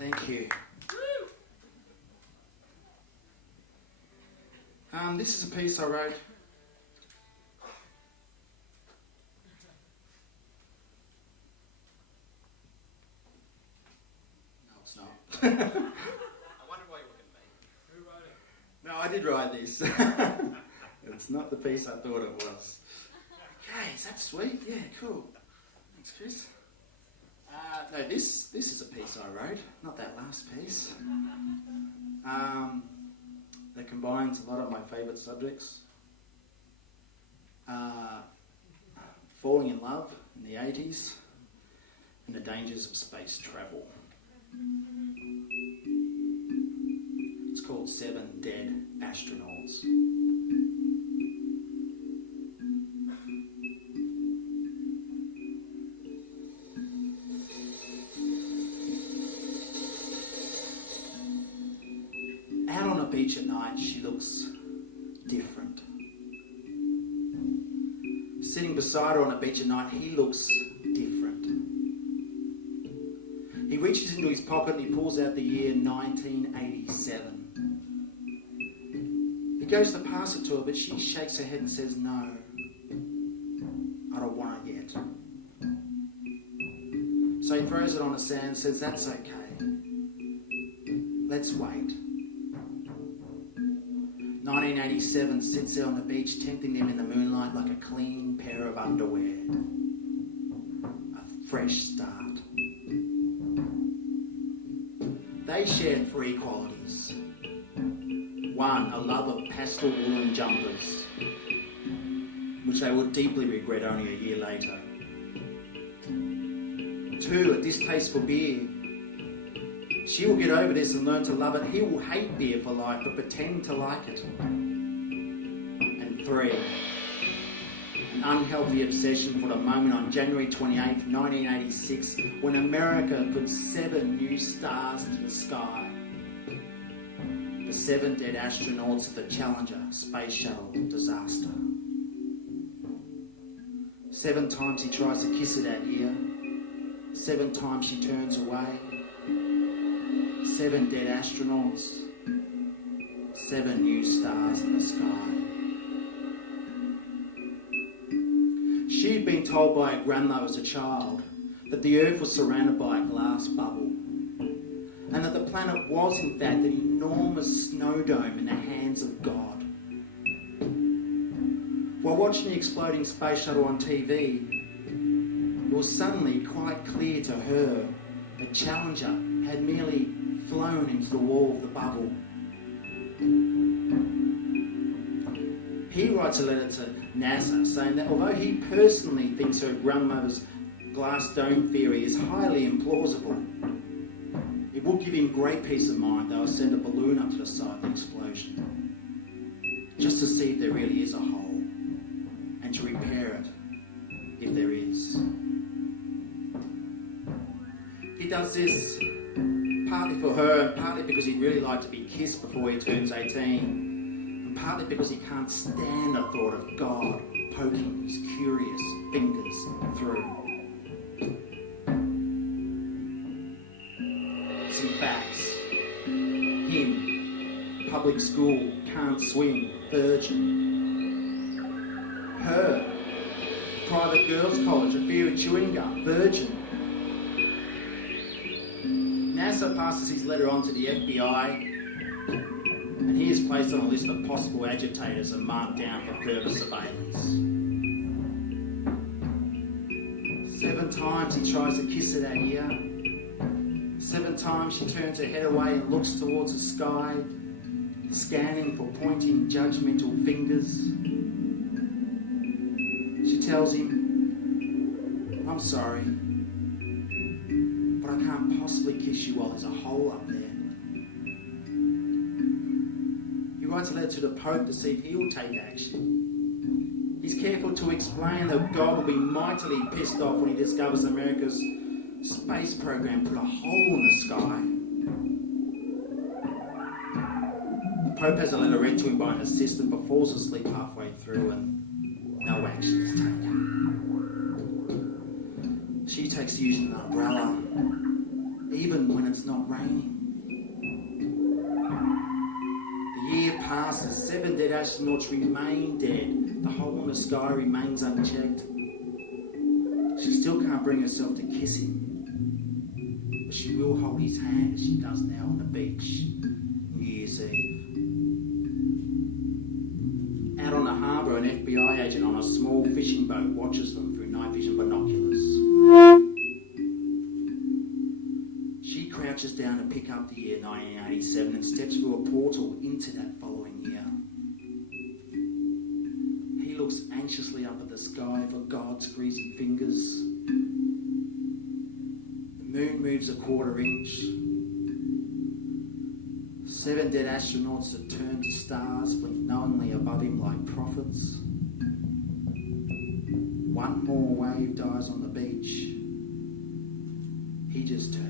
Thank you. This is a piece I wrote. No, it's not. I wondered why you were looking at me. Who wrote it? No, I did write this. It's not the piece I thought it was. Okay, is that sweet? Yeah, cool. Thanks, Chris. No, this is a piece I wrote, not that last piece. That combines a lot of my favourite subjects. Falling in love in the 80s and the dangers of space travel. It's called 7 Dead Astronauts. Out on a beach at night, she looks different. Sitting beside her on a beach at night, he looks different. He reaches into his pocket and he pulls out the year 1987. He goes to pass it to her, but she shakes her head and says, "No, I don't want it yet." So he throws it on the sand and says, "That's okay. Let's wait." 1987 sits there on the beach, tempting them in the moonlight like a clean pair of underwear. A fresh start. They share 3 qualities. 1, a love of pastel woolen jumpers, which they will deeply regret only a year later. 2, a distaste for beer. She will get over this and learn to love it. He will hate beer for life, but pretend to like it. And 3, an unhealthy obsession for the moment on January 28th, 1986, when America put 7 new stars into the sky. The 7 dead astronauts of the Challenger space shuttle disaster. 7 times he tries to kiss her that year. 7 times she turns away. 7 dead astronauts, 7 new stars in the sky. She'd been told by her grandmother as a child that the Earth was surrounded by a glass bubble, and that the planet was in fact an enormous snow dome in the hands of God. While watching the exploding space shuttle on TV, it was suddenly quite clear to her that Challenger had merely flown into the wall of the bubble. He writes a letter to NASA saying that although he personally thinks her grandmother's glass dome theory is highly implausible, it will give him great peace of mind they'll send a balloon up to the site of the explosion, just to see if there really is a hole, and to repair it if there is. He does this partly for her, and partly because he'd really like to be kissed before he turns 18, and partly because he can't stand the thought of God poking his curious fingers through. Some facts. Him, public school, can't swim, virgin. Her, private girls' college, a fear of chewing gum, virgin. NASA passes his letter on to the FBI, and he is placed on a list of possible agitators and marked down for further surveillance. 7 times he tries to kiss her that year. 7 times she turns her head away and looks towards the sky, scanning for pointing judgmental fingers. She tells him, "I'm sorry, but I can't possibly kiss you while there's a hole up there." He writes a letter to the Pope to see if he will take action. He's careful to explain that God will be mightily pissed off when he discovers America's space program put a hole in the sky. The Pope has a letter read to him by an assistant but falls asleep halfway through and no action is taken. She takes to using an umbrella, even even when it's not raining. The year passes, 7 dead astronauts remain dead. The hole in the sky remains unchecked. She still can't bring herself to kiss him, but she will hold his hand as she does now on the beach, New Year's Eve. Out on the harbour, an FBI agent on a small fishing boat watches them through night vision binoculars. She crouches down to pick up the year 1987 and steps through a portal into that following year. He looks anxiously up at the sky for God's greasy fingers. The moon moves a quarter inch. 7 dead astronauts that turn to stars blink knowingly above him like prophets. One more wave dies on the beach. He just turns